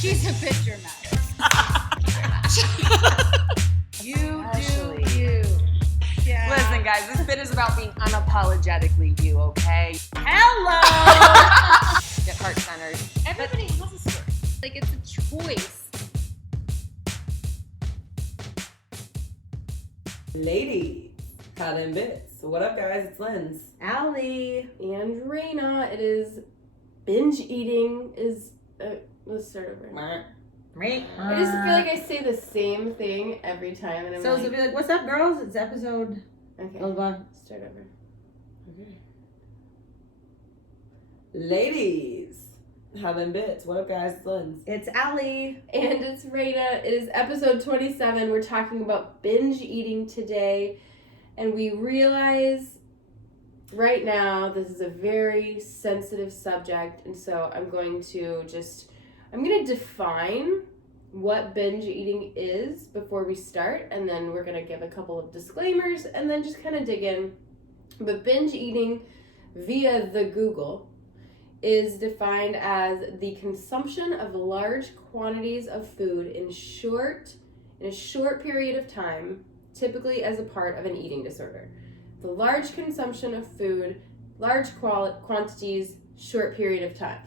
She's a picture mess. You Actually. do you. Yeah. Listen, guys, this bit is about being unapologetically you, okay? Hello! Get heart-centered. Everybody has a story. Like, it's a choice. Ladies, how them bits? What up, guys? It's Linz. Allie and Raina. It is binge eating. Let's start over. I just feel like I say the same thing every time, and I'm So it'll be like, "What's up, girls? It's episode." okay, start over. Okay. Ladies, how them bits? What up, guys? It's Linz. It's Allie. And it's Raina. It is episode 27. We're talking about binge eating today, and we realize right now this is a very sensitive subject, and so I'm going to define what binge eating is before we start, and then we're going to give a couple of disclaimers and then just kind of dig in. But binge eating via the Google is defined as the consumption of large quantities of food in a short period of time, typically as a part of an eating disorder. The large consumption of food, large quantities, short period of time.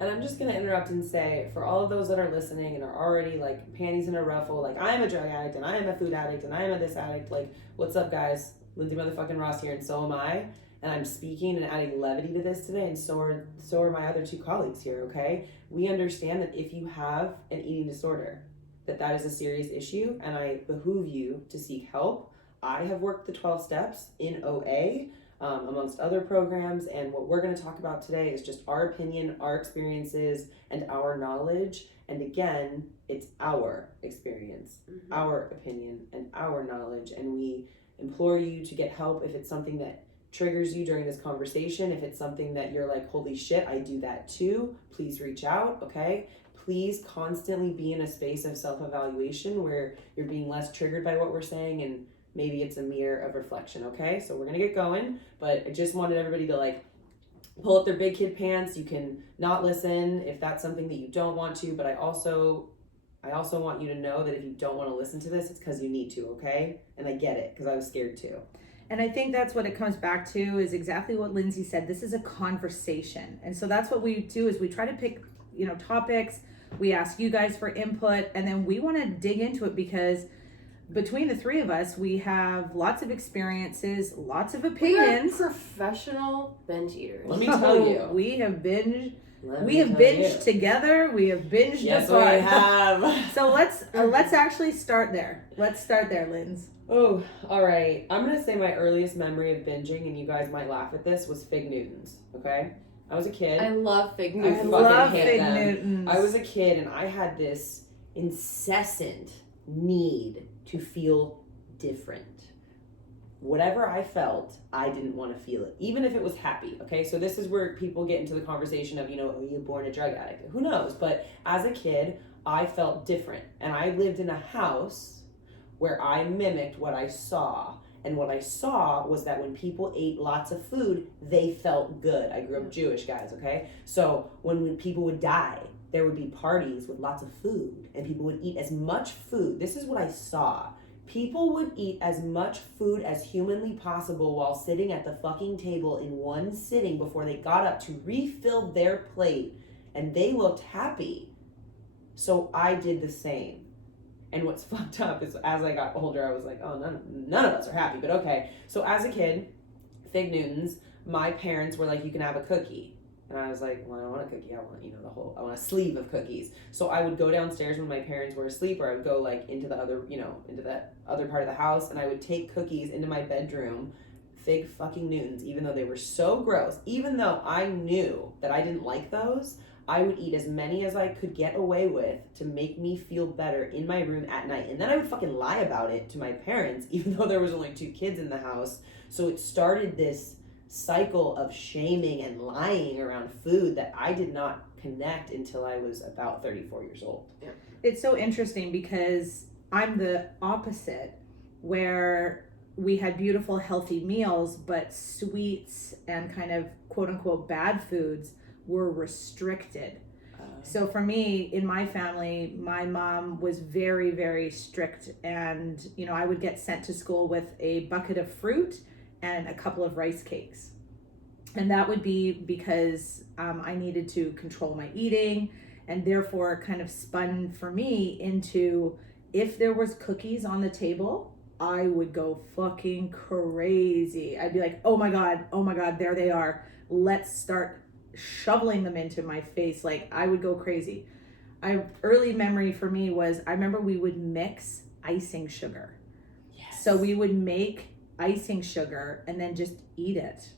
And I'm just going to interrupt and say, for all of those that are listening and are already, like, panties in a ruffle, like, I am a drug addict, and I am a food addict, and I am a this addict, like, what's up, guys? Lindsay motherfucking Ross here, and so am I. And I'm speaking and adding levity to this today, and so are my other two colleagues here, okay? We understand that if you have an eating disorder, that is a serious issue, and I behoove you to seek help. I have worked the 12 steps in OA, amongst other programs, and what we're going to talk about today is just our opinion, our experiences, and our knowledge. And again, it's our experience, our opinion, and our knowledge, and we implore you to get help if it's something that triggers you during this conversation. If it's something that you're like, holy shit, I do that too, please reach out, okay? Please constantly be in a space of self-evaluation where you're being less triggered by what we're saying, and maybe it's a mirror of reflection, okay? So we're going to get going, but I just wanted everybody to, like, pull up their big kid pants. You can not listen if that's something that you don't want to, but I also want you to know that if you don't want to listen to this, it's because you need to, okay? And I get it, because I was scared too. And I think that's what it comes back to, is exactly what Lindsay said. This is a conversation. And so that's what we do, is we try to pick, topics. We ask you guys for input, and then we want to dig into it, because between the three of us, we have lots of experiences, lots of opinions. We are professional binge eaters. Let me tell you. We have binged. Let We me have tell binged you. together. We have binged Yes, apart. we have. So let's actually start there. Let's start there, Linz. Oh, all right. I'm going to say my earliest memory of binging, and you guys might laugh at this, was Fig Newtons, okay? I was a kid. I love Fig I Newtons. fucking love hate Fig them. Newtons. I was a kid, and I had this incessant need to feel different. Whatever I felt, I didn't want to feel it, even if it was happy, okay? So this is where people get into the conversation of, are you born a drug addict? Who knows? But as a kid, I felt different, and I lived in a house where I mimicked what I saw. And what I saw was that when people ate lots of food, they felt good. I grew up Jewish, guys, okay? So when people would die, there would be parties with lots of food, and people would eat as much food. This is what I saw. People would eat as much food as humanly possible while sitting at the fucking table in one sitting before they got up to refill their plate, and they looked happy. So I did the same. And what's fucked up is as I got older, I was like, oh, none of us are happy, but okay. So as a kid, Fig Newtons, my parents were like, you can have a cookie. And I was like, well, I don't want a cookie. I want, I want a sleeve of cookies. So I would go downstairs when my parents were asleep, or I would go like into the other, into that other part of the house, and I would take cookies into my bedroom, Fig fucking Newtons, even though they were so gross, even though I knew that I didn't like those, I would eat as many as I could get away with to make me feel better in my room at night. And then I would fucking lie about it to my parents, even though there was only 2 kids in the house. So it started this cycle of shaming and lying around food that I did not connect until I was about 34 years old. Yeah. It's so interesting because I'm the opposite, where we had beautiful, healthy meals, but sweets and kind of quote unquote bad foods were restricted. So for me, in my family, my mom was very, very strict, and I would get sent to school with a bucket of fruit and a couple of rice cakes. And that would be because I needed to control my eating, and therefore kind of spun for me into, if there was cookies on the table, I would go fucking crazy. I'd be like, oh my God, there they are. Let's start shoveling them into my face. Like, I would go crazy. Early memory for me was, I remember we would mix icing sugar. Yes. So we would make icing sugar and then just eat it.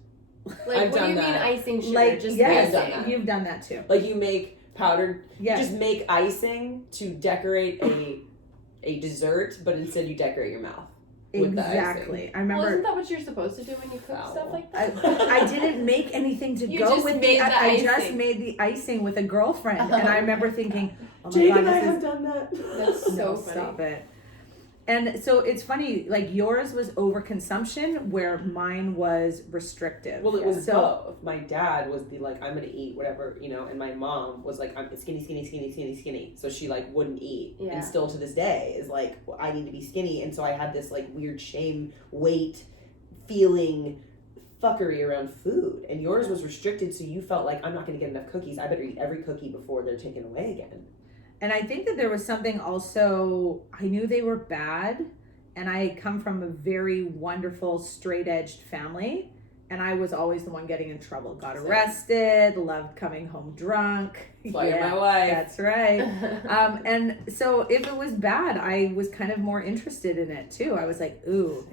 Like, I've what do you done mean that. icing sugar? Like, Just yes, I've done that. you've done that too. Like, you make powdered, Yes. just make icing to decorate a dessert, but instead you decorate your mouth with the icing. Exactly. I Well, isn't remember that what you're supposed to do when you cook Foul. stuff like that? I didn't make anything to You go just with made the I just icing. made the icing with a girlfriend, and I remember thinking, oh my Jake God, and I this have is done that. That's so no, funny. stop it. And so it's funny, like yours was overconsumption where mine was restrictive. Well, it was so both. My dad was the like, I'm gonna eat whatever, and my mom was like, I'm skinny. So she like wouldn't eat, Yeah. and still to this day is like, well, I need to be skinny, and so I had this like weird shame, weight, feeling, fuckery around food, and yours was restricted, so you felt like, I'm not gonna get enough cookies. I better eat every cookie before they're taken away again. And I think that there was something also, I knew they were bad, and I come from a very wonderful straight-edged family, and I was always the one getting in trouble. Got arrested, loved coming home drunk. That's why you're my wife. That's right. And so if it was bad, I was kind of more interested in it too. I was like, ooh,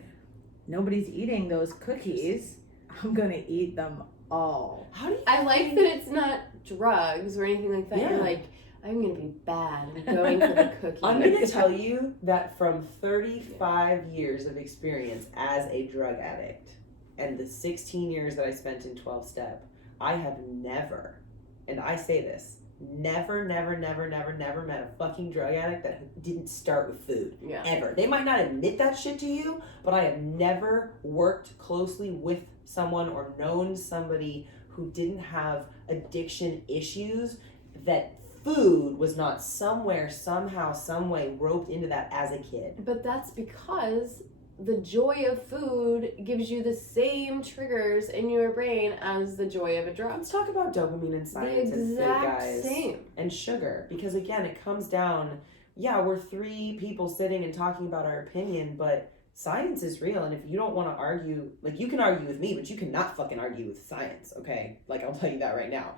nobody's eating those cookies. I'm gonna eat them all. How do you? I like that it's not drugs or anything like that. Yeah. You're like, I'm gonna be bad. I'm going for the cookie. I'm gonna tell you that from 35 years of experience as a drug addict and the 16 years that I spent in 12-step, I have never, and I say this, never met a fucking drug addict that didn't start with food. Yeah. Ever. They might not admit that shit to you, but I have never worked closely with someone or known somebody who didn't have addiction issues that food was not somewhere, somehow, some way roped into that as a kid. But that's because the joy of food gives you the same triggers in your brain as the joy of a drug. Let's talk about dopamine and The science and food, exact guys. same. And sugar. Because again, it comes down, yeah, we're three people sitting and talking about our opinion, but science is real. And if you don't want to argue, like, you can argue with me, but you cannot fucking argue with science, okay? Like, I'll tell you that right now.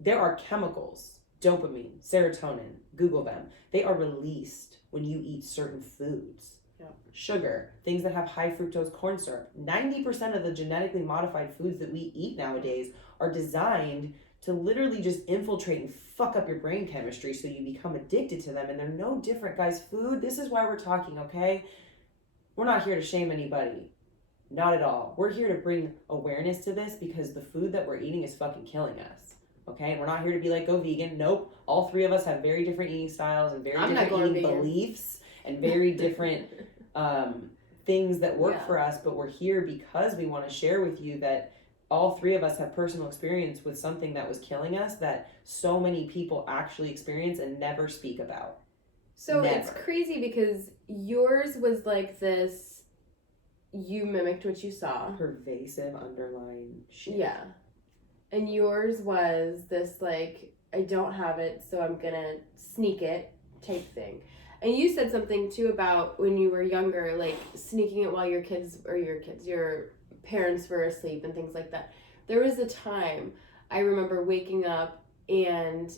There are chemicals, dopamine, serotonin, Google them. They are released when you eat certain foods. Yeah. Sugar, things that have high fructose corn syrup. 90% of the genetically modified foods that we eat nowadays are designed to literally just infiltrate and fuck up your brain chemistry so you become addicted to them. And they're no different, guys. Food, this is why we're talking, okay? We're not here to shame anybody. Not at all. We're here to bring awareness to this because the food that we're eating is fucking killing us. Okay, and we're not here to be like, go vegan. Nope. All three of us have very different eating styles and very I'm not different going eating vegan. beliefs and very different things that work Yeah. for us. But we're here because we want to share with you that all three of us have personal experience with something that was killing us that so many people actually experience and never speak about. So it's Never. crazy because yours was like this, you mimicked what you saw. Pervasive underlying shit. Yeah. And yours was this, like, I don't have it, so I'm gonna sneak it type thing. And you said something too about when you were younger, like sneaking it while your parents were asleep and things like that. There was a time I remember waking up and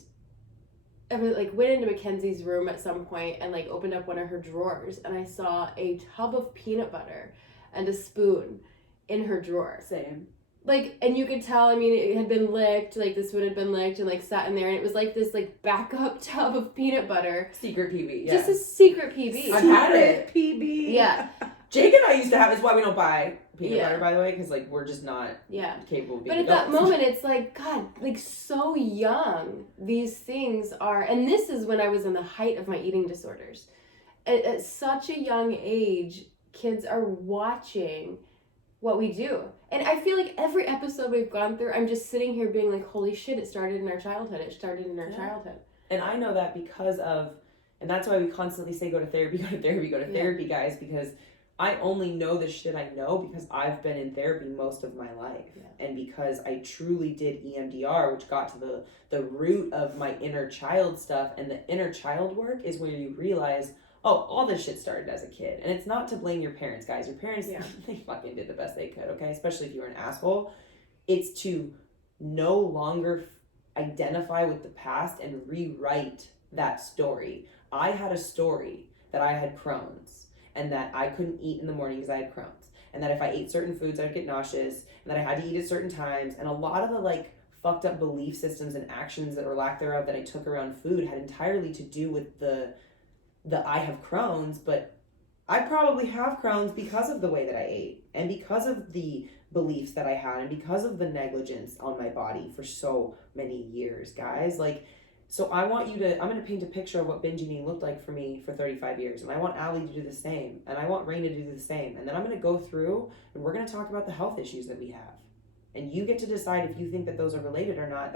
I like went into Mackenzie's room at some point and like opened up one of her drawers and I saw a tub of peanut butter and a spoon in her drawer. Same. Like, and you could tell, I mean, it had been licked, like the spoon had been licked and like sat in there and it was like this like backup tub of peanut butter. Secret PB, yeah. Just a secret PB. I've had it. PB. Yeah. Jake and I used to have, this is why we don't buy peanut Yeah. butter, by the way, because like we're just not Yeah. capable of being But at that adults. moment, it's like, God, like so young, these things are, and this is when I was in the height of my eating disorders. At such a young age, kids are watching what we do. And I feel like every episode we've gone through, I'm just sitting here being like, holy shit, it started in our childhood. It started in our childhood. And I know that because of, and that's why we constantly say go to therapy, go to therapy, go to therapy, guys, because I only know the shit I know because I've been in therapy most of my life. Yeah. And because I truly did EMDR, which got to the root of my inner child stuff. And the inner child work is where you realize, oh, all this shit started as a kid. And it's not to blame your parents, guys. Your parents, they fucking did the best they could, okay? Especially if you were an asshole. It's to no longer identify with the past and rewrite that story. I had a story that I had Crohn's and that I couldn't eat in the morning because I had Crohn's. And that if I ate certain foods, I'd get nauseous. And that I had to eat at certain times. And a lot of the, like, fucked up belief systems and actions that or lack thereof that I took around food had entirely to do with the I have Crohn's, but I probably have Crohn's because of the way that I ate and because of the beliefs that I had and because of the negligence on my body for so many years, guys. Like, so I'm going to paint a picture of what binge eating looked like for me for 35 years. And I want Allie to do the same. And I want Raina to do the same. And then I'm going to go through and we're going to talk about the health issues that we have. And you get to decide if you think that those are related or not.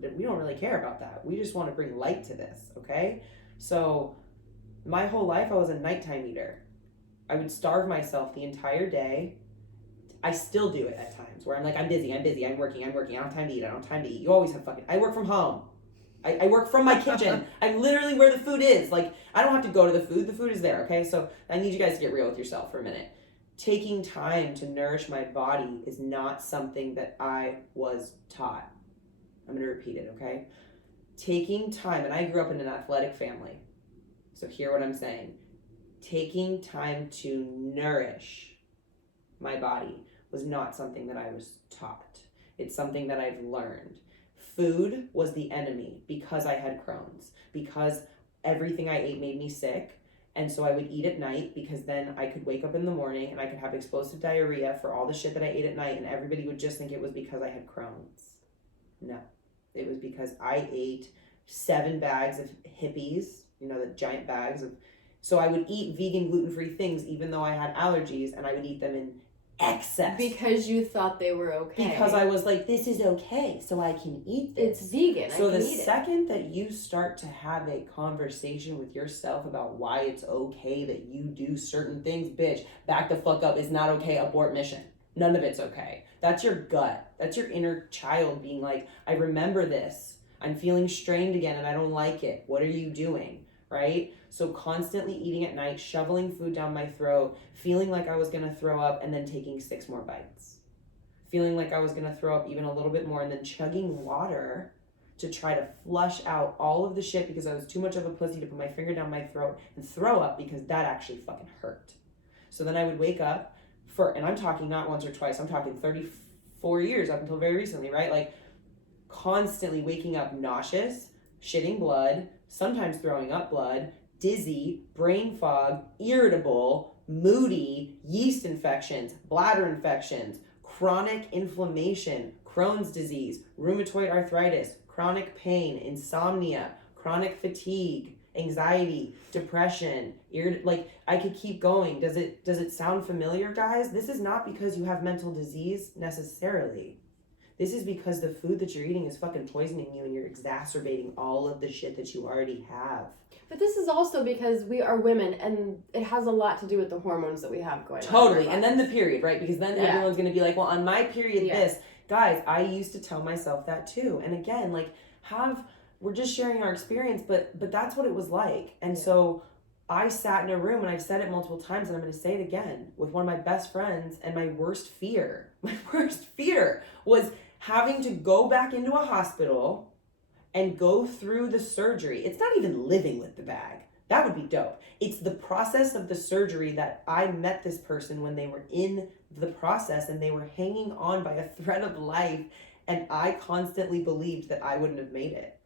We don't really care about that. We just want to bring light to this, okay? So my whole life, I was a nighttime eater. I would starve myself the entire day. I still do it at times where I'm like, I'm busy, I'm working, I don't have time to eat, You always have I work from home. I work from my kitchen. I'm literally where the food is. Like, I don't have to go to the food is there, okay? So I need you guys to get real with yourself for a minute. Taking time to nourish my body is not something that I was taught. I'm going to repeat it, okay? Taking time, and I grew up in an athletic family. So hear what I'm saying. Taking time to nourish my body was not something that I was taught. It's something that I've learned. Food was the enemy because I had Crohn's, because everything I ate made me sick. And so I would eat at night because then I could wake up in the morning and I could have explosive diarrhea for all the shit that I ate at night. And everybody would just think it was because I had Crohn's. No, it was because I ate 7 bags of Hippies, the giant bags of, so I would eat vegan gluten-free things even though I had allergies and I would eat them in excess. Because you thought they were okay. Because I was like, this is okay, so I can eat this. It's vegan. So the second that you start to have a conversation with yourself about why it's okay that you do certain things, bitch, back the fuck up. It's not okay. Abort mission. None of it's okay. That's your gut. That's your inner child being like, I remember this. I'm feeling strained again and I don't like it. What are you doing? Right? So constantly eating at night, shoveling food down my throat, feeling like I was going to throw up and then taking 6 more bites. Feeling like I was going to throw up even a little bit more and then chugging water to try to flush out all of the shit because I was too much of a pussy to put my finger down my throat and throw up because that actually fucking hurt. So then I would wake up and I'm talking not once or twice, I'm talking 34 years up until very recently, right? Like constantly waking up nauseous, shitting blood, sometimes throwing up blood, dizzy, brain fog, irritable, moody, yeast infections, bladder infections, chronic inflammation, Crohn's disease, rheumatoid arthritis, chronic pain, insomnia, chronic fatigue, anxiety, depression, like I could keep going. Does it sound familiar, guys? This is not because you have mental disease necessarily. This is because the food that you're eating is fucking poisoning you and you're exacerbating all of the shit that you already have. But this is also because we are women and it has a lot to do with the hormones that we have going on. Totally. And then the period, right? Because then everyone's going to be like, well, on my period, this. Guys, I used to tell myself that too. And again, like, we're just sharing our experience, but that's what it was like. And so I sat in a room, and I've said it multiple times, and I'm going to say it again, with one of my best friends, and my worst fear was having to go back into a hospital and go through the surgery. It's not even living with the bag. That would be dope. It's the process of the surgery that I met this person when they were in the process and they were hanging on by a thread of life, and I constantly believed that I wouldn't have made it.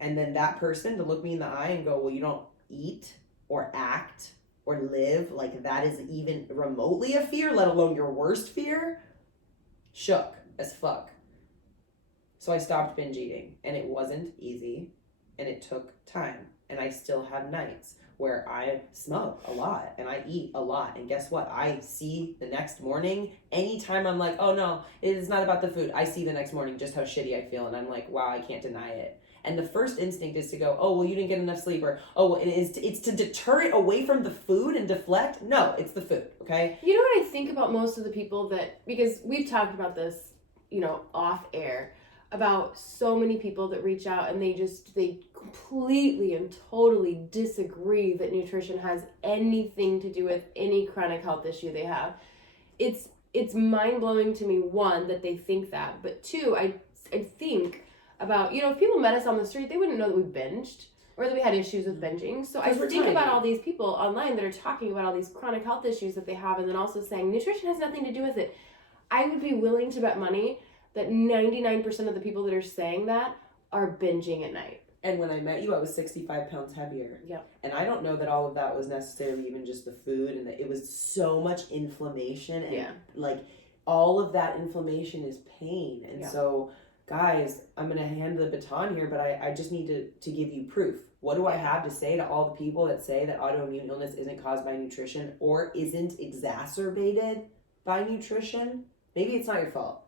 And then that person to look me in the eye and go, well, you don't eat or act or live like that is even remotely a fear, let alone your worst fear, shook as fuck. So I stopped binge eating, and it wasn't easy, and it took time. And I still have nights where I smoke a lot and I eat a lot. And guess what? I see the next morning, anytime I'm like, oh no, it is not about the food. I see the next morning just how shitty I feel. And I'm like, wow, I can't deny it. And the first instinct is to go, oh, well, you didn't get enough sleep, or, oh, well, it's to deter it away from the food and deflect. No, it's the food, okay? You know what I think about most of the people that, because we've talked about this, off air, about so many people that reach out and they completely and totally disagree that nutrition has anything to do with any chronic health issue they have. It's mind-blowing to me, one, that they think that, but two, I think about, if people met us on the street, they wouldn't know that we binged or that we had issues with binging. So I think about all these people online that are talking about all these chronic health issues that they have and then also saying nutrition has nothing to do with it. I would be willing to bet money that 99% of the people that are saying that are binging at night. And when I met you, I was 65 pounds heavier. Yeah. And I don't know that all of that was necessarily even just the food, and that it was so much inflammation. And like all of that inflammation is pain. And so, guys, I'm going to hand the baton here, but I just need to give you proof. What do I have to say to all the people that say that autoimmune illness isn't caused by nutrition or isn't exacerbated by nutrition? Maybe it's not your fault,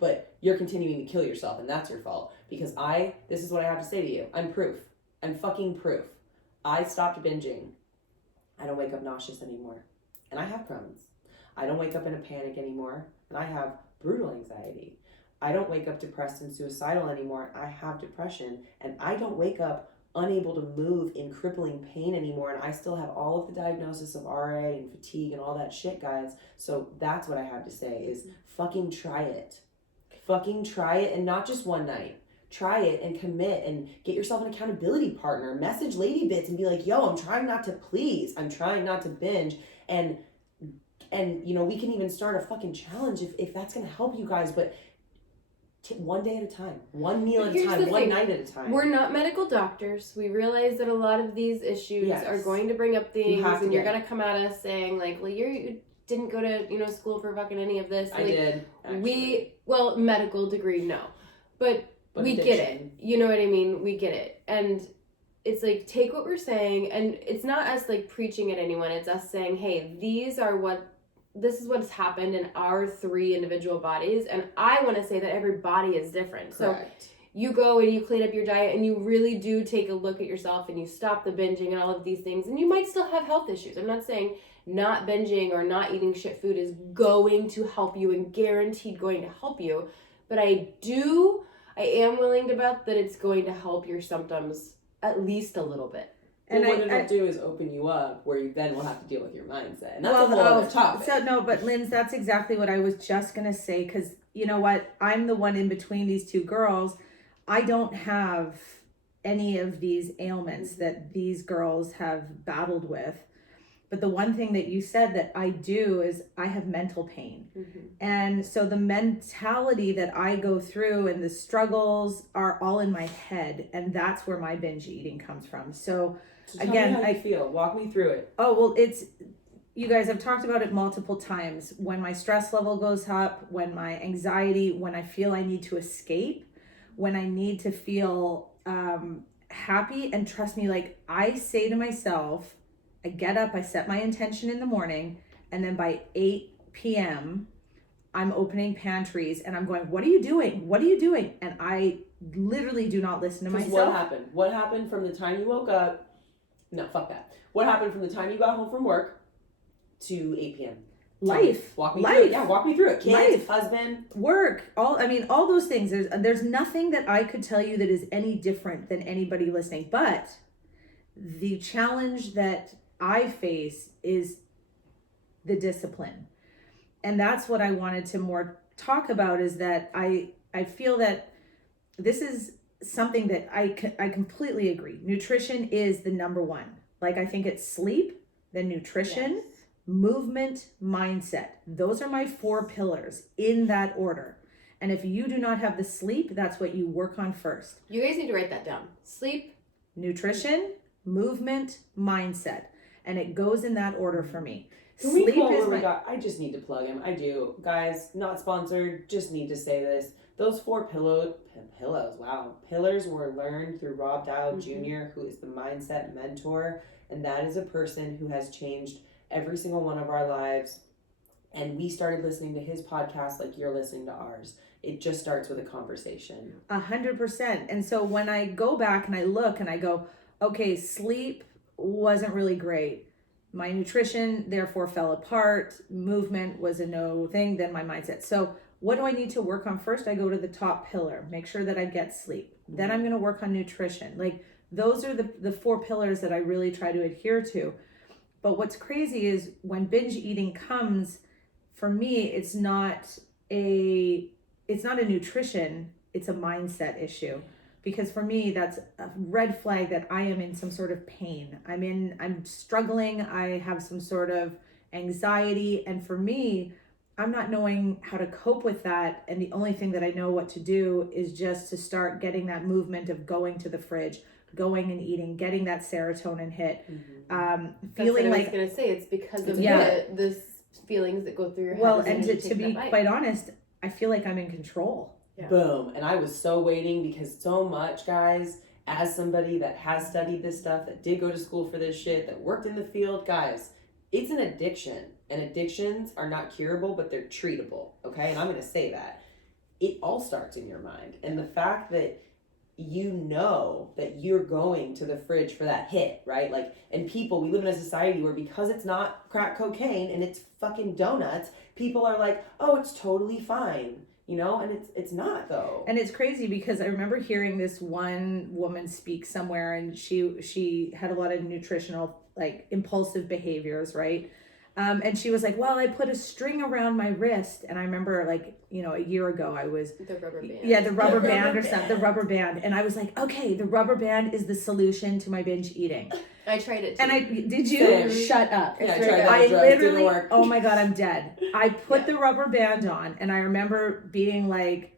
but you're continuing to kill yourself, and that's your fault. Because this is what I have to say to you. I'm proof. I'm fucking proof. I stopped binging. I don't wake up nauseous anymore. And I have Crohn's. I don't wake up in a panic anymore. And I have brutal anxiety. I don't wake up depressed and suicidal anymore. I have depression. And I don't wake up unable to move in crippling pain anymore. And I still have all of the diagnosis of RA and fatigue and all that shit, guys. So that's what I have to say is fucking try it. Fucking try it, and not just one night. Try it and commit and get yourself an accountability partner. Message Lady Bits and be like, yo, I'm trying not to please. I'm trying not to binge. And we can even start a fucking challenge if that's going to help you guys. But one day at a time, one meal at a time, one night at a time. We're not medical doctors. We realize that a lot of these issues are going to bring up things, and you're going to come at us saying like, well, you didn't go to school for fucking any of this. I did. Actually. Medical degree, no, but we get it. You know what I mean? We get it. And it's like, take what we're saying, and it's not us like preaching at anyone. It's us saying, hey, this is what's happened in our 3 individual bodies. And I want to say that every body is different. Correct. So you go and you clean up your diet and you really do take a look at yourself and you stop the binging and all of these things. And you might still have health issues. I'm not saying not binging or not eating shit food is going to help you and guaranteed going to help you. But I am willing to bet that it's going to help your symptoms at least a little bit. And what it'll do is open you up where you then will have to deal with your mindset. And that's a whole other topic. So, no, but Linz, that's exactly what I was just going to say. Because you know what? I'm the one in between these 2 girls. I don't have any of these ailments that these girls have battled with. But the one thing that you said that I do is I have mental pain. Mm-hmm. And so the mentality that I go through and the struggles are all in my head. And that's where my binge eating comes from. So again, how you feel. Walk me through it. Oh, well, you guys have talked about it multiple times. When my stress level goes up, when my anxiety, when I feel I need to escape, when I need to feel happy, and trust me, like I say to myself, I get up, I set my intention in the morning, and then by 8 p.m., I'm opening pantries and I'm going, what are you doing? What are you doing? And I literally do not listen to myself. What happened? What happened from the time you woke up? No, fuck that. What happened from the time you got home from work to 8 p.m.? Life. Walk me through it. Yeah, walk me through it. Kids, husband, work, all those things. There's nothing that I could tell you that is any different than anybody listening. But the challenge that I face is the discipline. And that's what I wanted to more talk about, is that I feel that this is something that I completely agree. Nutrition is the number one. Like, I think it's sleep, then nutrition, movement, mindset. Those are my 4 pillars in that order. And if you do not have the sleep, that's what you work on first. You guys need to write that down. Sleep, nutrition, movement, mindset. And it goes in that order for me. Can we quote I just need to plug him. I do. Guys, not sponsored, just need to say this. Those 4 pillars, wow, pillars were learned through Rob Dial Jr., who is the mindset mentor, and that is a person who has changed every single one of our lives. And we started listening to his podcast like you're listening to ours. It just starts with a conversation. 100%. And so when I go back and I look and I go, okay, sleep wasn't really great. My nutrition therefore fell apart. Movement was a no thing. Then my mindset. So what do I need to work on first? I go to the top pillar, make sure that I get sleep. Then I'm going to work on nutrition. Like those are the 4 pillars that I really try to adhere to. But what's crazy is when binge eating comes, for me, it's not a nutrition, it's a mindset issue. Because for me, that's a red flag that I am in some sort of pain. I'm struggling, I have some sort of anxiety. And for me, I'm not knowing how to cope with that. And the only thing that I know what to do is just to start getting that movement of going to the fridge, going and eating, getting that serotonin hit. Feeling I like, was going to say, it's because of the feelings that go through your head. well, and to be quite honest, I feel like I'm in control. Yeah. Boom. And I was so waiting because so much, guys, as somebody that has studied this stuff, that did go to school for this shit, that worked in the field, guys, it's an addiction. And addictions are not curable, but they're treatable. Okay? And I'm going to say that. It all starts in your mind. And the fact that you know that you're going to the fridge for that hit, right? Like, and people, we live in a society where because it's not crack cocaine and it's fucking donuts, people are like, oh, it's totally fine, you know? And it's not though. And it's crazy because I remember hearing this one woman speak somewhere, and she had a lot of nutritional, like, impulsive behaviors, right? And she was like, well, I put a string around my wrist. And I remember, like, you know, a year ago I was... The rubber band. Yeah, the rubber band or something. The rubber band. And I was like, okay, the rubber band is the solution to my binge eating. I tried it too. And did you? Same. Shut up. Yeah, I It's tried very that. I Drugs didn't literally, work. oh my God, I'm dead. I put Yeah. the rubber band on, and I remember being like,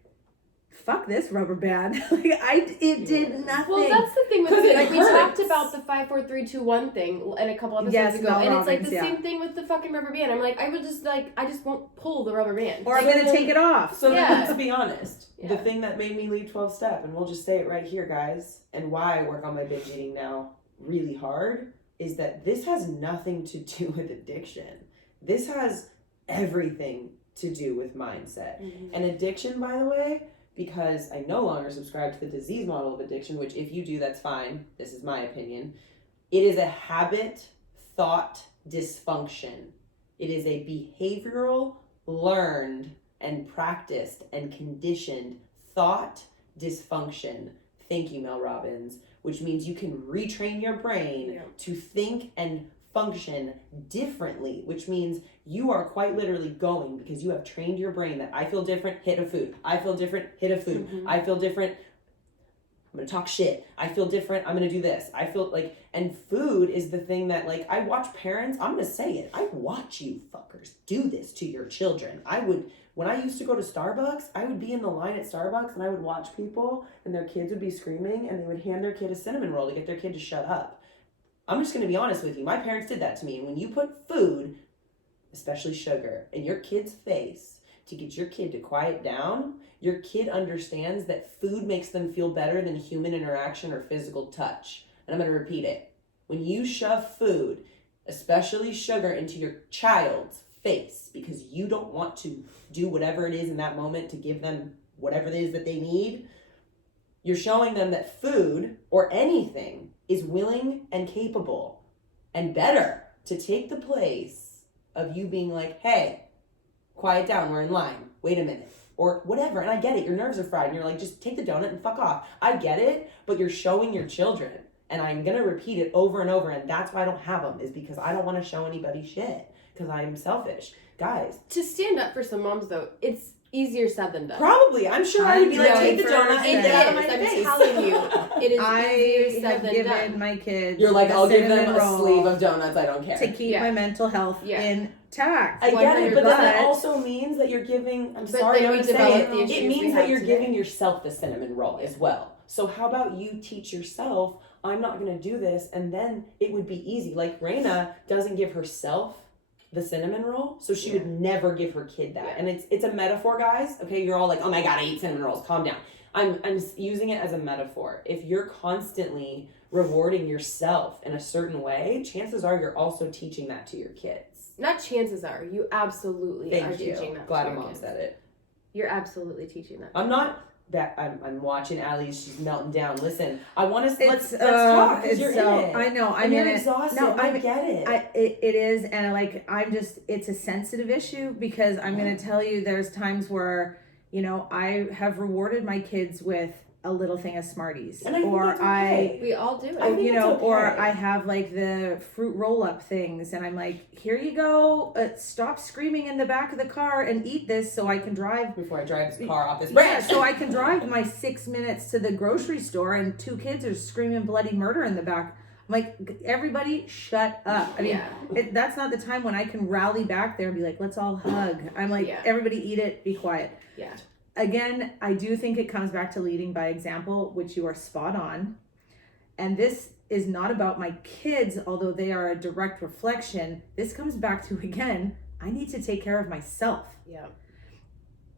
fuck this rubber band. Like, it did nothing. Well, that's the thing with 'Cause it. it Like, we hurts. talked about the 5, 4, 3, 2, 1 thing and a couple episodes Yes, ago, Mel and it's like Robbins, the yeah. same thing with the fucking rubber band. I'm like, I just won't pull the rubber band. Or I'm going to take it off. So Yeah. then, let's be honest. Yeah. The thing that made me leave 12-step, and we'll just say it right here, guys, and why I work on my binge eating now really hard, is that this has nothing to do with addiction. This has everything to do with mindset. And addiction, by the way, because I no longer subscribe to the disease model of addiction, which if you do, that's fine. This is my opinion. It is a habit, thought, dysfunction. It is a behavioral, learned, and practiced and conditioned thought dysfunction. Thank you, Mel Robbins. Which means you can retrain your brain to think and function differently, which means you are quite literally going, because you have trained your brain that I feel different, hit a food. I feel different, hit a food. I feel different, I'm gonna talk shit. I feel different, I'm gonna do this. I feel like, and food is the thing that, like, I watch parents, I'm gonna say it, I watch you fuckers do this to your children. When I used to go to Starbucks, I would be in the line at Starbucks and I would watch people and their kids would be screaming and they would hand their kid a cinnamon roll to get their kid to shut up. I'm just going to be honest with you. My parents did that to me. And when you put food, especially sugar, in your kid's face to get your kid to quiet down, your kid understands that food makes them feel better than human interaction or physical touch. And I'm going to repeat it. When you shove food, especially sugar, into your child's face because you don't want to do whatever it is in that moment to give them whatever it is that they need, you're showing them that food or anything is willing and capable and better to take the place of you being like, hey, quiet down, we're in line, wait a minute, or whatever. And I get it, your nerves are fried and you're like, just take the donut and fuck off. I get it, but you're showing your children, and I'm gonna repeat it over and over, and that's why I don't have them, is because I don't want to show anybody shit, because I'm selfish. Guys, To stand up for some moms, though, it's easier said than done. probably, I'm sure I would be like, take the donut and It get out of my is. I'm face. telling you, it is I easier said have than given done. my kids You're like, a I'll give them cinnamon a roll sleeve of donuts, I don't care. to keep Yeah. my mental health Yeah. intact. I get it, but then that 100%. also means that you're giving, I'm But sorry then I'm we gonna say develop it, the issues it we means have that you're today. giving yourself the cinnamon roll as well. So how about you teach yourself, I'm not gonna do this, and then it would be easy. Like Raina doesn't give herself the cinnamon roll, so she Yeah. would never give her kid that. Yeah. And it's a metaphor, guys. Okay, you're all like, oh my god, I eat cinnamon rolls. Calm down. I'm using it as a metaphor. If you're constantly rewarding yourself in a certain way, chances are you're also teaching that to your kids. Not chances are, you absolutely Thank are you. teaching that. Glad to a your mom kids. said it. You're absolutely teaching that. I'm not that. I'm watching Allie. She's melting down. Listen, I want to let's It's talk because it's you're so in it. I know I'm And in you're it. exhausted. No, I get it. It is, and like it's a sensitive issue because I'm gonna tell you there's times where I have rewarded my kids with a little thing of Smarties, And I think or that's okay. We all do it. I think that's okay. or I have like the fruit roll up things, and I'm like, here you go. Stop screaming in the back of the car and eat this so I can drive. Before I drive this car off this Yeah, branch. so I can drive my 6 minutes to the grocery store, and 2 kids are screaming bloody murder in the back. I'm like, everybody shut up. I mean, Yeah. that's not the time when I can rally back there and be like, let's all hug. I'm like, Yeah. everybody eat it, be quiet. Yeah. Again, I do think it comes back to leading by example, which you are spot on. And this is not about my kids, although they are a direct reflection. This comes back to, again, I need to take care of myself. Yeah.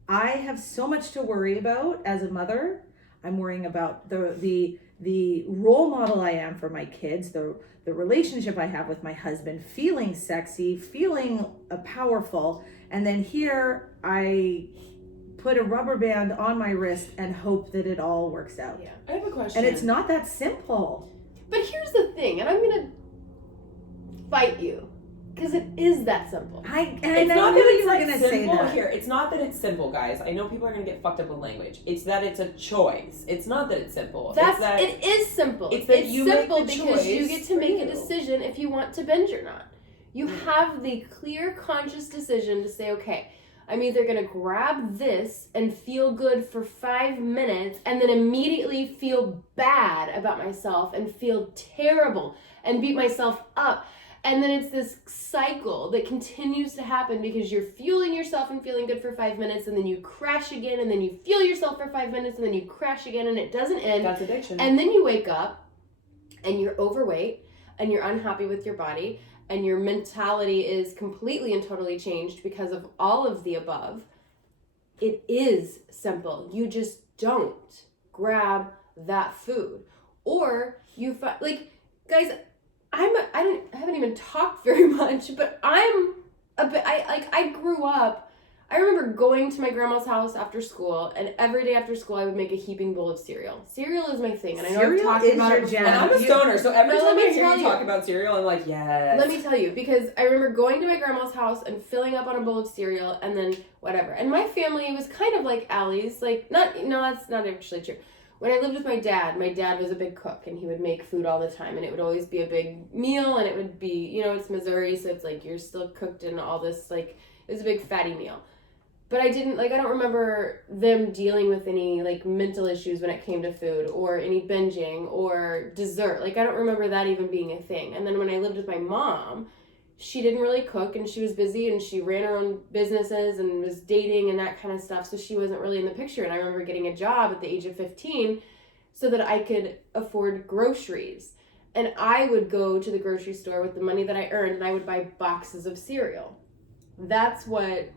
I have so much to worry about as a mother. I'm worrying about the role model I am for my kids, the relationship I have with my husband, feeling sexy, feeling powerful, and then here I put a rubber band on my wrist and hope that it all works out. Yeah. I have a question. And it's not that simple. But here's the thing, and I'm gonna fight you, because it is that simple. I It's know not that you it's were like gonna say simple that. here. It's not that it's simple, guys. I know people are gonna get fucked up with language. It's that it's a choice. It's not that it's simple. It is simple. It's that you make simple the because you choice get to for make a you. decision if you want to binge or not. You have the clear, conscious decision to say, okay, I'm either gonna grab this and feel good for 5 minutes and then immediately feel bad about myself and feel terrible and beat myself up. And then it's this cycle that continues to happen because you're fueling yourself and feeling good for 5 minutes, and then you crash again, and then you fuel yourself for 5 minutes, and then you crash again, and it doesn't end. That's addiction. And then you wake up and you're overweight and you're unhappy with your body and your mentality is completely and totally changed because of all of the above. It is simple. You just don't grab that food. Or you like, guys, I haven't even talked very much, but I grew up. I remember going to my grandma's house after school, and every day after school I would make a heaping bowl of cereal. Cereal is my thing, and I know I've Cereal talked is about your it jam. before. and I'm a stoner, so every No, time let me I hear tell you you. talk about cereal, I'm like, yes. Let me tell you, because I remember going to my grandma's house and filling up on a bowl of cereal and then whatever. And my family was kind of like Allie's, like, that's not actually true. When I lived with my dad was a big cook and he would make food all the time and it would always be a big meal and it would be, it's Missouri, so it's like you're still cooked in all this, like, it was a big fatty meal. But I don't remember them dealing with any, like, mental issues when it came to food or any binging or dessert. Like, I don't remember that even being a thing. And then when I lived with my mom, she didn't really cook and she was busy and she ran her own businesses and was dating and that kind of stuff. So she wasn't really in the picture. And I remember getting a job at the age of 15 so that I could afford groceries. And I would go to the grocery store with the money that I earned and I would buy boxes of cereal. That's what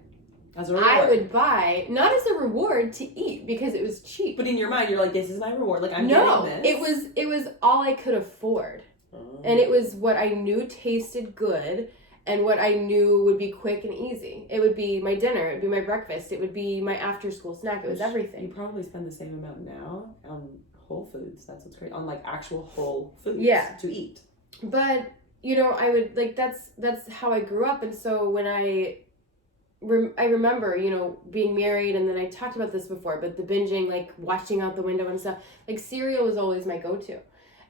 As a reward. I would buy, not as a reward to eat because it was cheap. But in your mind, you're like, this is my reward. Like, I'm No, getting this. it was all I could afford. And it was what I knew tasted good and what I knew would be quick and easy. It would be my dinner, it would be my breakfast, it would be my after school snack, it was everything. You probably spend the same amount now on Whole Foods. That's what's great. On, like, actual whole foods to eat. But, I would, like, that's how I grew up. And so when I remember, being married, and then I talked about this before, but the binging, like, watching out the window and stuff, like, cereal was always my go-to.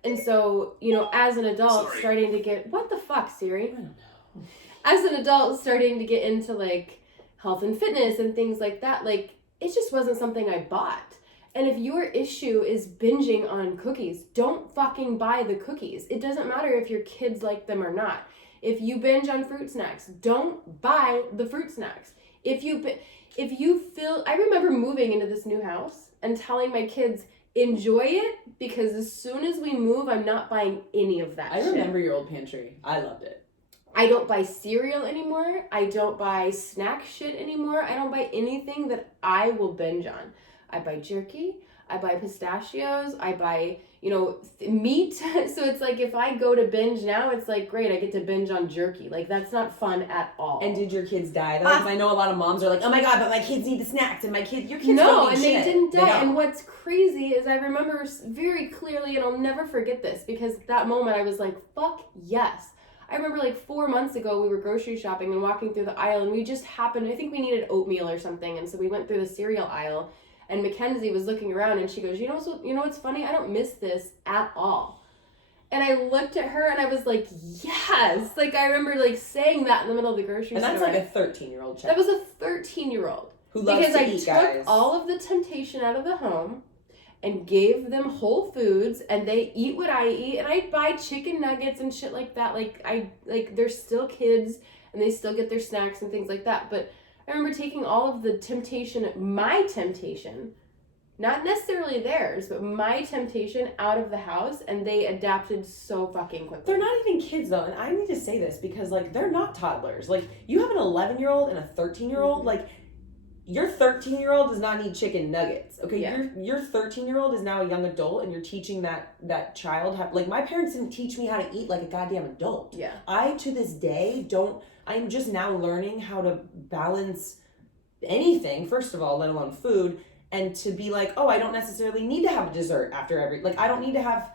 And so, as an adult, starting to get, what the fuck, Siri? I don't know. As an adult, starting to get into, like, health and fitness and things like that, like, it just wasn't something I bought. And if your issue is binging on cookies, don't fucking buy the cookies. It doesn't matter if your kids like them or not. If you binge on fruit snacks, don't buy the fruit snacks. If you feel, I remember moving into this new house and telling my kids, enjoy it, because as soon as we move, I'm not buying any of that I shit. remember your old pantry. I loved it. I don't buy cereal anymore. I don't buy snack shit anymore. I don't buy anything that I will binge on. I buy jerky. I buy pistachios. I buy, meat. So it's like if I go to binge now, it's like, great, I get to binge on jerky. Like, that's not fun at all. And did your kids die? Because I know a lot of moms are like, oh my God, but my kids need the snacks, and your kids no, don't need and shit. They didn't die. They and what's crazy is I remember very clearly, and I'll never forget this, because that moment I was like, fuck yes. I remember like 4 months ago, we were grocery shopping and walking through the aisle, and we just happened, I think we needed oatmeal or something, and so we went through the cereal aisle, and Mackenzie was looking around, and she goes, you know what's funny? I don't miss this at all. And I looked at her, and I was like, yes! Like, I remember like saying that in the middle of the grocery store. And that's like a 13-year-old child. That was a 13-year-old. Who loves to eat, Because I took all of the temptation out of the home, and gave them Whole Foods, and they eat what I eat, and I buy chicken nuggets and shit like that. Like they're still kids, and they still get their snacks and things like that. But I remember taking all of the temptation, my temptation, not necessarily theirs, but my temptation out of the house, and they adapted so fucking quickly. They're not even kids though, and I need to say this because like they're not toddlers. Like you have an 11-year-old and a 13-year-old, like your 13-year-old does not need chicken nuggets. Okay, yeah. Your 13-year-old is now a young adult, and you're teaching that child like my parents didn't teach me how to eat like a goddamn adult. Yeah. I to this day don't. I'm just now learning how to balance anything. First of all, let alone food, and to be like, oh, I don't necessarily need to have a dessert after every. Like I don't need to have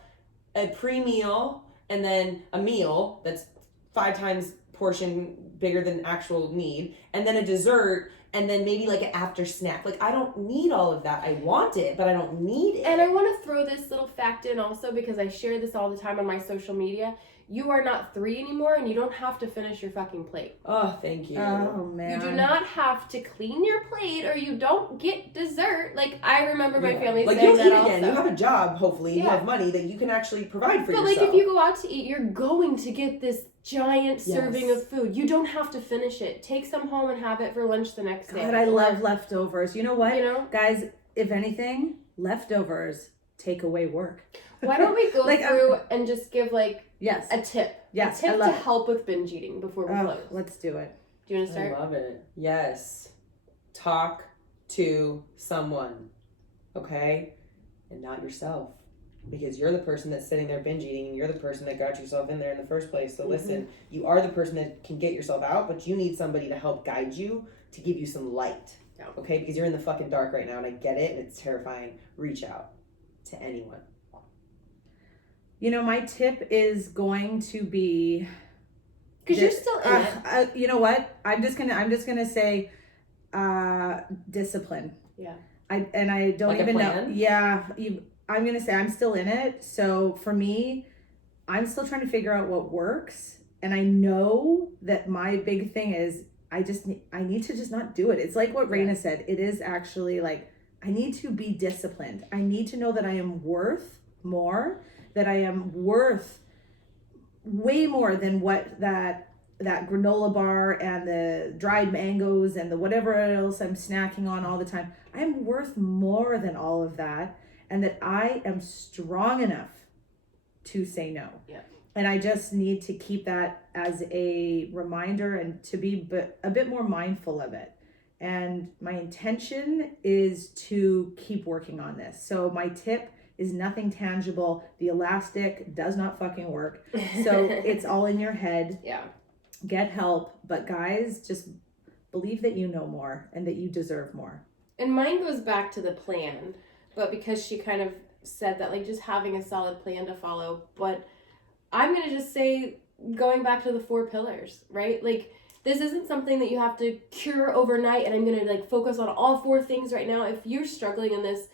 a pre-meal and then a meal that's 5 times portion bigger than actual need, and then a dessert. And then maybe like an after snack. Like I don't need all of that. I want it, but I don't need it. And I want to throw this little fact in also, because I share this all the time on my social media. You are not 3 anymore, and you don't have to finish your fucking plate. Oh, thank you. Oh, man. You do not have to clean your plate, or you don't get dessert. Like, I remember my family like saying you'll that eat also. again. You have a job, hopefully. You Yeah. have money that you can actually provide for yourself. But like, if you go out to eat, you're going to get this giant serving of food. You don't have to finish it. Take some home and have it for lunch the next day. God, I love leftovers. You know what? You know? Guys, if anything, leftovers take away work. Why don't we go Like, through and just give like Yes. a tip? Yes, A I tip love to it. help with binge eating before we Oh, close. let's do it. Do you want to I start? love it. Yes. Talk to someone, okay? And not yourself. Because you're the person that's sitting there binge eating, and you're the person that got yourself in there in the first place. So listen, you are the person that can get yourself out, but you need somebody to help guide you, to give you some light. Yeah. Okay? Because you're in the fucking dark right now, and I get it, and it's terrifying. Reach out to anyone. You know, my tip is going to be Because you're still in it. you know what? I'm just gonna say discipline. Yeah. I don't Like a even know. plan? Yeah, I'm gonna say I'm still in it. So for me, I'm still trying to figure out what works, and I know that my big thing is I need to just not do it. It's like what Raina said. It is actually like I need to be disciplined. I need to know that I am worth more. That I am worth way more than what that granola bar and the dried mangoes and the whatever else I'm snacking on all the time. I'm worth more than all of that, and that I am strong enough to say no. Yeah. And I just need to keep that as a reminder and to be a bit more mindful of it. And my intention is to keep working on this. So my tip is nothing tangible. The elastic does not fucking work. So it's all in your head. Yeah. Get help. But guys, just believe that you know more and that you deserve more. And mine goes back to the plan, but because she kind of said that, like, just having a solid plan to follow. But I'm going to just say, going back to the 4 pillars, right? Like, this isn't something that you have to cure overnight, and I'm going to, like, focus on all 4 things right now. If you're struggling in this,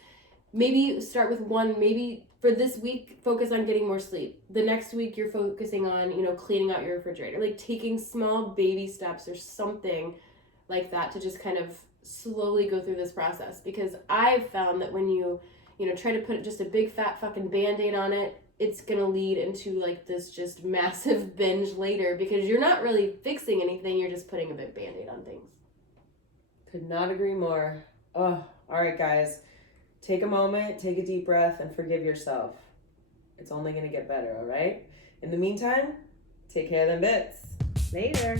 maybe start with 1. Maybe for this week, focus on getting more sleep. The next week, you're focusing on, cleaning out your refrigerator. Like, taking small baby steps or something like that to just kind of slowly go through this process. Because I've found that when you try to put just a big fat fucking Band-Aid on it, it's going to lead into, like, this just massive binge later, because you're not really fixing anything. You're just putting a big Band-Aid on things. Could not agree more. Oh, all right, guys. Take a moment, take a deep breath, and forgive yourself. It's only going to get better, all right? In the meantime, take care of them bits. Later.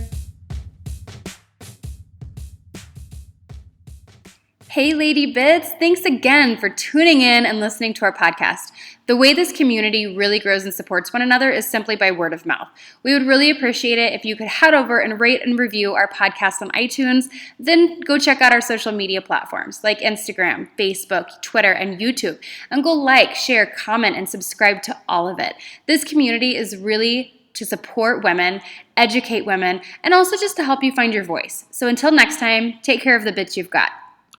Hey, Lady Bits! Thanks again for tuning in and listening to our podcast. The way this community really grows and supports one another is simply by word of mouth. We would really appreciate it if you could head over and rate and review our podcast on iTunes, then go check out our social media platforms like Instagram, Facebook, Twitter, and YouTube, and go like, share, comment, and subscribe to all of it. This community is really to support women, educate women, and also just to help you find your voice. So until next time, take care of the bits you've got.